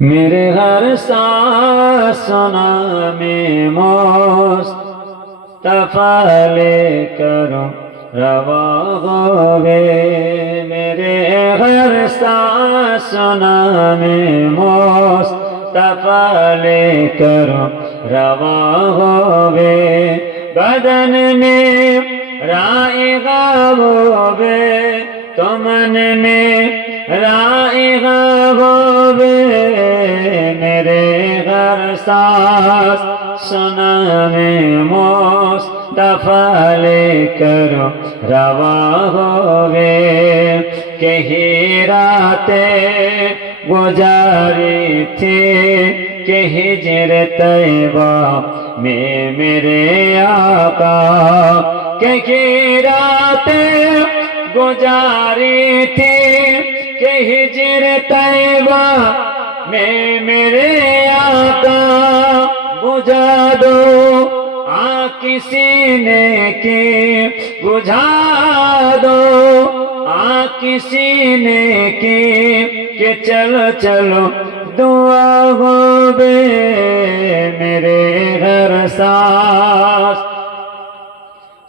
میرے ہر سانس سنا میں مصطفیٰ لے کر روا ہوئے، میرے ہر سانس سنا میں مصطفیٰ لے کر روا ہوئے، بدن میں رائگاں ہوئے تو من میں رائگاں ہوئے، میرے ہر سانس سنا میں مصطفیٰ لے کر روا ہوئے، کہیں راتیں گزاری تھی کہ ہجر طیبہ میں میرے آقا، کہیں راتیں گزاری تھی کہ ہجر طیبہ میں میرے آقا، بجھا دو کسی نے کی بجھا دو کسی نے کی کہ چلو چلو دعا ہوئے، میرے ہر سانس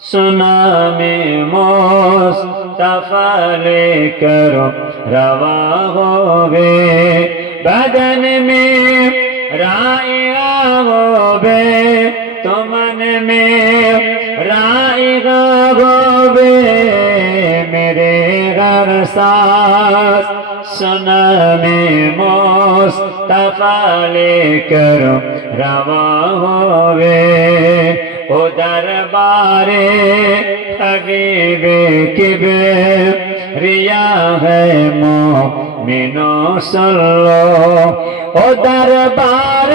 سنا میں مصطفیٰ لے کر روا ہوئے، بدن میں رائگاں ہوئے تو من میں رائگاں ہوئے، میرے ہر سانس سنا میں مصطفیٰ لے کر روا ہوئے، او دربار حبیب کبریا ہے مومنوں سنو، او دربار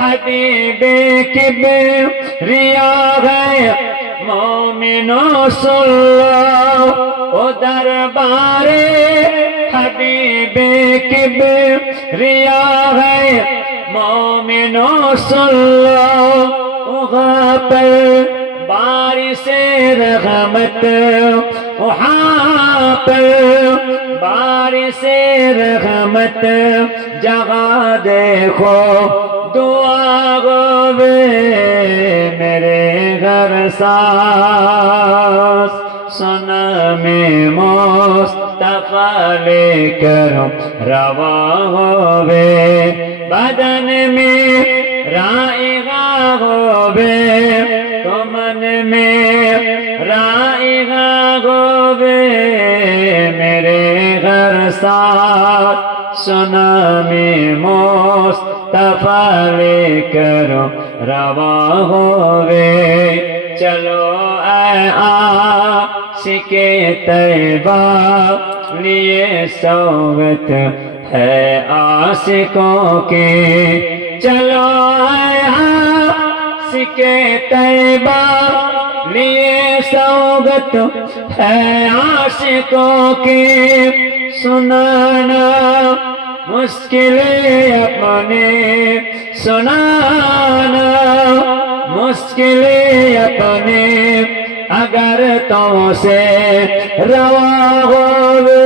حبیب کبریا ہے مومنوں سنو، او دربار حبیب کبریا ہے مومنوں سنو، وہاں پر بارش رحمت، وہاں پر بارش رحمت، جگہ دیکھو دعا ہوئے، میرے ہر سانس سنا میں مصطفیٰ لے کر روا ہوئے، بدن میں رائگاں ہوئے تو من میں رائگاں ہوئے، میرے ہر سانس سنا میں مصطفیٰ لے کر روا ہوئے، چلو اے عاشق طیبہ لیے سوگت ہے عاشقوں کی، چلو اے عاشق طیبہ لیے سوگت ہے عاشقوں کی، سنانا مشکل اپنے سنانا مشکل اپنے، اگر تم سے روا ہوئے،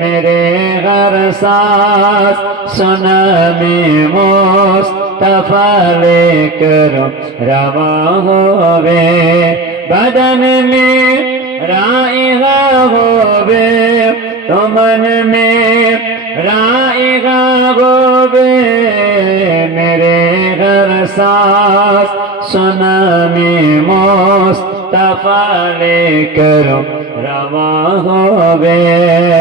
میرے ہر سانس سنا میں مصطفیٰ لے کر روا ہوئے، بدن میں رائگاں ہوئے تو من میں رائگاں ہوئے، میرے ہر سانس سنا میں مصطفیٰ لے کر روا ہوئے۔